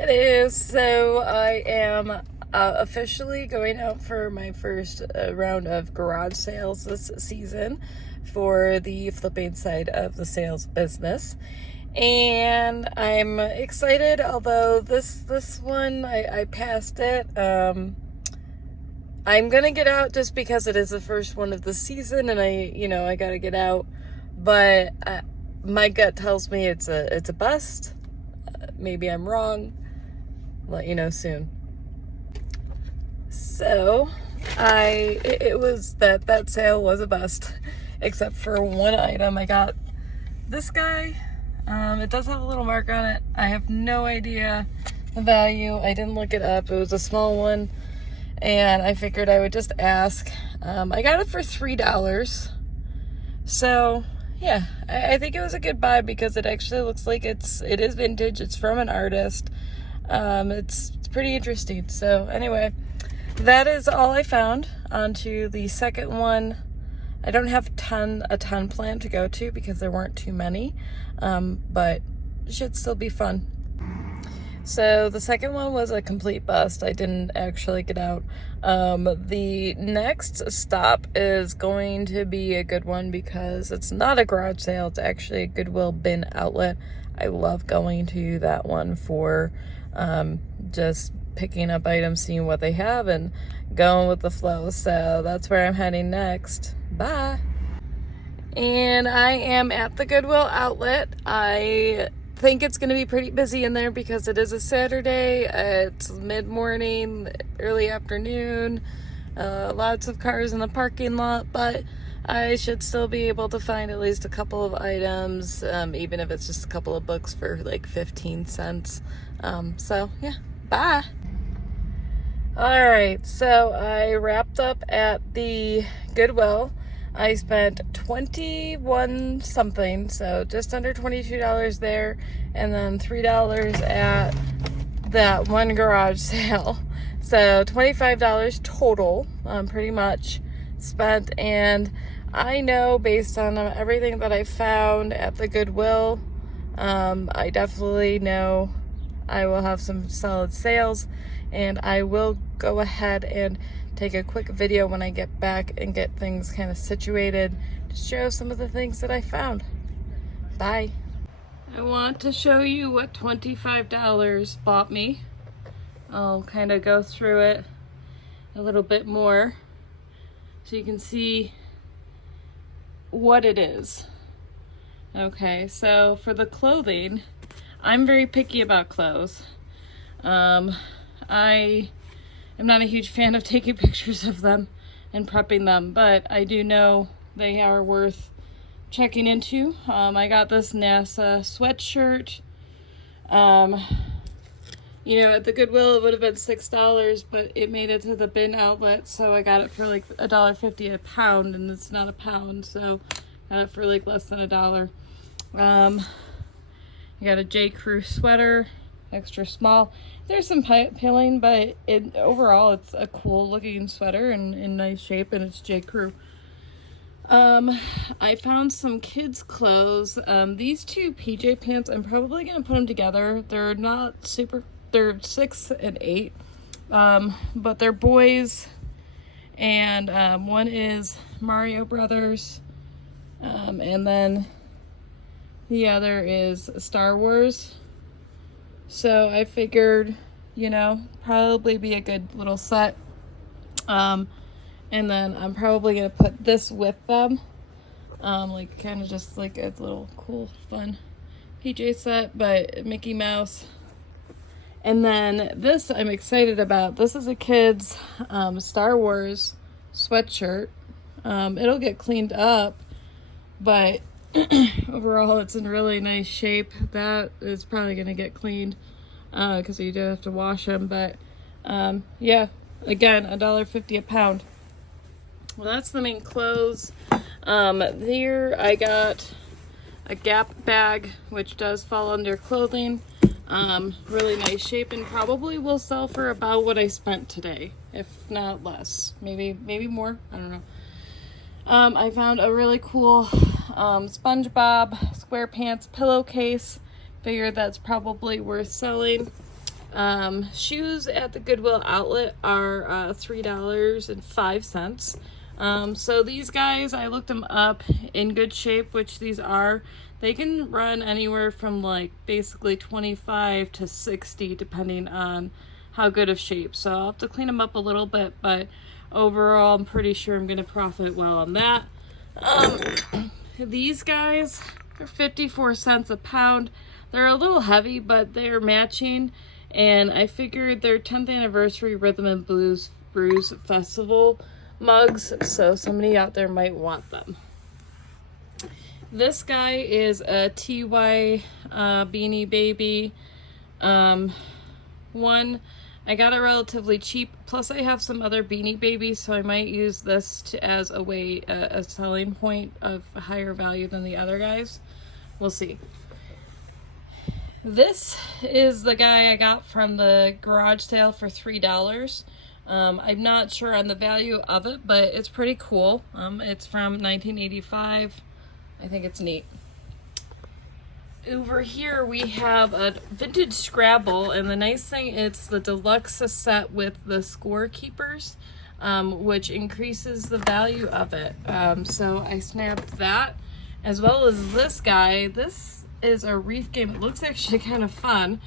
It is. So I am officially going out for my first round of garage sales this season for the flipping side of the sales business. And I'm excited, although this one I passed it. I'm gonna get out just because it is the first one of the season, and I gotta get out. But my gut tells me it's a bust. Maybe I'm wrong. Let you know soon. So it was that sale was a bust, except for one item. I got this guy. It does have a little mark on it. I have no idea the value. I didn't look it up. It was a small one, and I figured I would just ask. I got it for $3. So yeah, I think it was a good buy because it actually looks like it is vintage. It's from an artist. It's pretty interesting. So anyway, that is all I found. On to the second one. I don't have a ton planned to go to because there weren't too many, but it should still be fun. So the second one was a complete bust. I didn't actually get out. The next stop is going to be a good one because it's not a garage sale. It's actually a Goodwill Bin Outlet. I love going to that one for just picking up items, seeing what they have, and going with the flow. So that's where I'm heading next. Bye. And I am at the Goodwill Outlet. I think it's going to be pretty busy in there because it is a Saturday. It's mid-morning, early afternoon. Lots of cars in the parking lot, but I should still be able to find at least a couple of items, even if it's just a couple of books for like 15 cents. So yeah, bye. All right, so I wrapped up at the Goodwill. I spent 21 something, so just under $22 there, and then $3 at that one garage sale. So $25 total, pretty much spent. And I know based on everything that I found at the Goodwill, I definitely know I will have some solid sales, and I will go ahead and take a quick video when I get back and get things kind of situated to show some of the things that I found. Bye. I want to show you what $25 bought me. I'll kind of go through it a little bit more so you can see what it is. Okay, so for the clothing, I'm very picky about clothes. I am not a huge fan of taking pictures of them and prepping them, but I do know they are worth checking into. I got this NASA sweatshirt. At the Goodwill it would have been $6, but it made it to the bin outlet, so I got it for like $1.50 a pound, and it's not a pound, so got it for like less than $1. I got a J. Crew sweater, extra small. There's some pilling, but overall it's a cool looking sweater and in nice shape, and it's J. Crew. I found some kids' clothes. These two PJ pants, I'm probably gonna put them together. They're not super, they're 6 and 8, but they're boys, and one is Mario Brothers, and then the other is Star Wars. So I figured, probably be a good little set. And then I'm probably going to put this with them. Like kind of just like a little cool, fun PJ set, but Mickey Mouse. And then this I'm excited about. This is a kid's Star Wars sweatshirt. It'll get cleaned up, but overall it's in really nice shape. That is probably going to get cleaned because you do have to wash them, but yeah, again, $1.50 a pound. Well, that's the main clothes. Here I got a Gap bag, which does fall under clothing. Really nice shape, and probably will sell for about what I spent today, if not less, maybe more, I don't know. I found a really cool SpongeBob SquarePants pillowcase. Figured that's probably worth selling. Shoes at the Goodwill Outlet are $3.05. So these guys, I looked them up in good shape, which these are. They can run anywhere from like basically 25 to 60 depending on how good of shape. So I'll have to clean them up a little bit, but overall I'm pretty sure I'm going to profit well on that. These guys are 54 cents a pound. They're a little heavy, but they're matching. And I figured their 10th anniversary Rhythm and Blues Brews Festival mugs, so somebody out there might want them. This guy is a TY Beanie Baby. One, I got it relatively cheap, plus I have some other Beanie Babies, so I might use this as a way, a selling point of higher value than the other guys. We'll see. This is the guy I got from the garage sale for $3. I'm not sure on the value of it, but it's pretty cool. It's from 1985. I think it's neat. Over here we have a vintage Scrabble, and the nice thing, it's the deluxe set with the score keepers, which increases the value of it. So I snapped that, as well as this guy. This is a reef game. It looks actually kind of fun,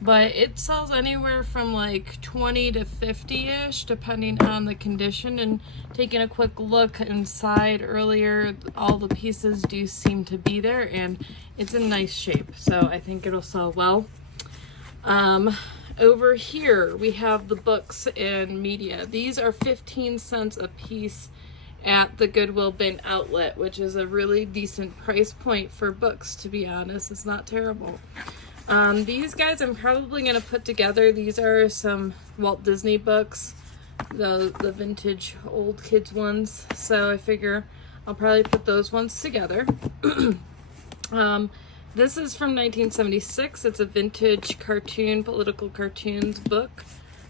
but it sells anywhere from like 20 to 50-ish depending on the condition. And taking a quick look inside earlier, all the pieces do seem to be there and it's in nice shape, so I think it'll sell well. Over here we have the books and media. These are 15 cents a piece at the Goodwill Bin Outlet, which is a really decent price point for books, to be honest. It's not terrible. These guys I'm probably going to put together. These are some Walt Disney books, the vintage old kids ones, so I figure I'll probably put those ones together. This is from 1976. It's a vintage cartoon, political cartoons book,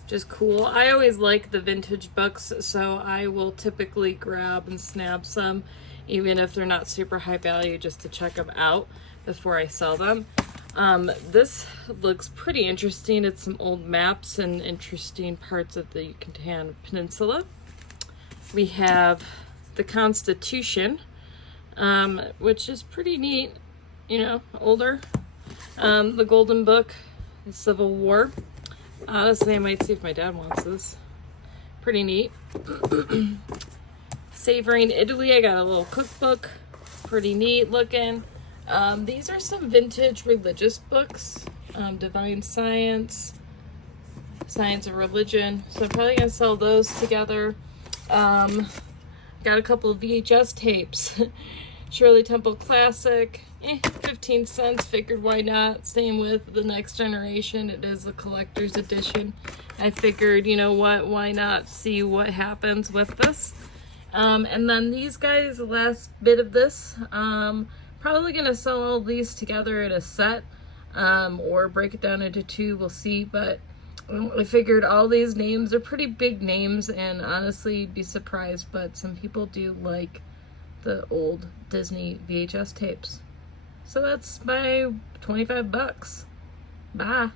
which is cool. I always like the vintage books, so I will typically grab and snap some, even if they're not super high value, just to check them out before I sell them. This looks pretty interesting. It's some old maps and interesting parts of the Yucatan Peninsula. We have the Constitution, which is pretty neat, you know, older. The Golden Book, the Civil War. Honestly, I might see if my dad wants this. Pretty neat. Savoring Italy, I got a little cookbook. Pretty neat looking. These are some vintage religious books. Divine Science, Science of Religion. So I'm probably going to sell those together. Got a couple of VHS tapes. Shirley Temple Classic. 15 cents, figured why not. Same with The Next Generation. It is a collector's edition. I figured, you know what, why not see what happens with this. And then these guys, the last bit of this, probably gonna sell all these together in a set, or break it down into two, we'll see. But I figured all these names are pretty big names, and honestly, you'd be surprised, but some people do like the old Disney VHS tapes. So that's my 25 bucks. Bye.